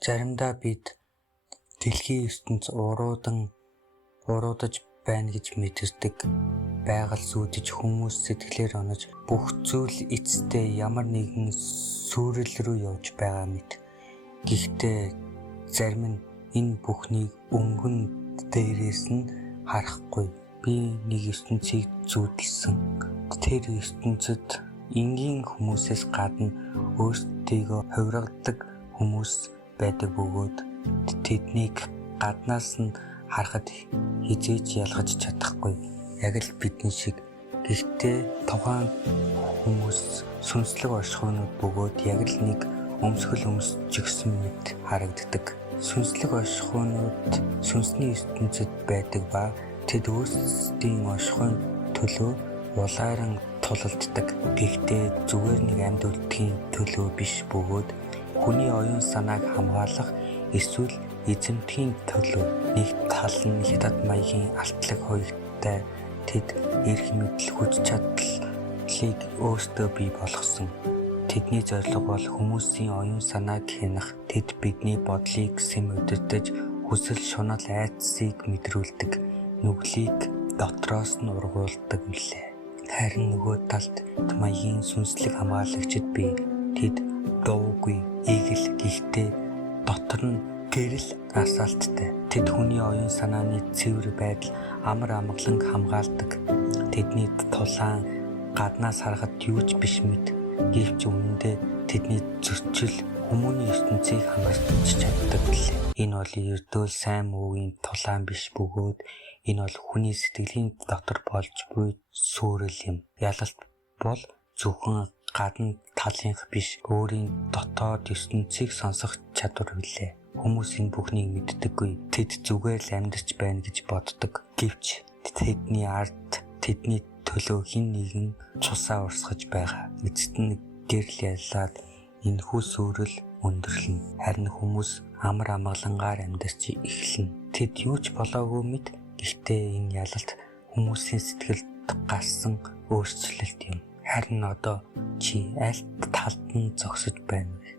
Заримдаа бид дэлхийн ертөнц уруудаж байна гэж мэдэрдэг. Байгаль сүйдэж хүмүүс сэтгэлээр онож бүх зүйл эцэстээ ямар нэгэн сүрэл рүү явж байгаа мэт. Гэхдээ зарим нь энэ бүхнийг өнгөн дээрээс нь харахгүй. Би нэг ертөнцийг зүүдэлсэн. Тэр ертөнцид энгийн хүмүүсээс гадна өөрсдийгөө хувиргадаг хүмүүс байдаг бөгөөд тэднийг гаднаас нь харахад хизээж ялгаж чадахгүй. Яг л бидний шиг. Гэхдээ тухайн хүмүүс сүнслэг оршихуйнууд бөгөөд яг л нэг өмсгөл өмсчихсэн мэт харагддаг. Сүнслэг оршихуйнууд сүнсний ертөнцид байдаг ба тэд өөрсдийн оршихуйн төлөө улааран тулалддаг. Гэхдээ зүгээр нэг амьд үлдэхийн төлөө биш бөгөөд хүний оюун санааг хамгаалах эсвэл эзэмдэхийн төлөө. Нэг тал нь хятад маягийн алтлаг хоёртай тэд эрх мэдэл хүч чадлыг өөртөө бий болгосон. Тэдний зорилго бол хүмүүсийн оюун санааг хянах, тэд бидний бодлыг сэм удирдах, хүсэл шунал айдсыг мэдрүүлдэг, нүглийг дотроос нь ургуулдаг билээ. Харин нөгөө талд маягийн сүнслэг хамгаалагчид бий. Тэд дуугүй, игэл, гэхдээ дотор нь гэрэл асаалттай. Тэд хүний оюун санааны цэвэр байдал амар амгалан хамгаалдаг. Тэдний тулаан гаднаас харахад юу ч биш мэт. Гэвч үнэндээ тэдний зөрчил хүмүүний ертөнцийг хамгаалж чаддаг билээ. Энэ бол ердөөл сайн муугийн тулаан биш бөгөөд энэ бол хүний сэтгэлийн дотор болж буй сүрэл юм. Ялалт бол зөвхөн гадна талынх биш, өөрийн дотоод ертөнцийг сонсох чадвар билээ. Хүмүүс энэ бүхнийг мэддэггүй. Тэд зүгээр л амьдарч байна гэж боддог. Гэвч тэдний ард тэдний төлөө хэн нэгэн цусаа урсгаж байгаа. Эцэст нь гэрэл ялаад энэхүү сүрэл өндөрлөнө. Харин хүмүүс амар амгалангаар амьдарч эхэлнэ. Тэд юу ч болоогүй мэт. Гэхдээ энэ ялалт хүмүүсийн сэтгэлд гарсан өөрчлөлт юм. Харин одоо чи аль талд нь зогсож байна вэ?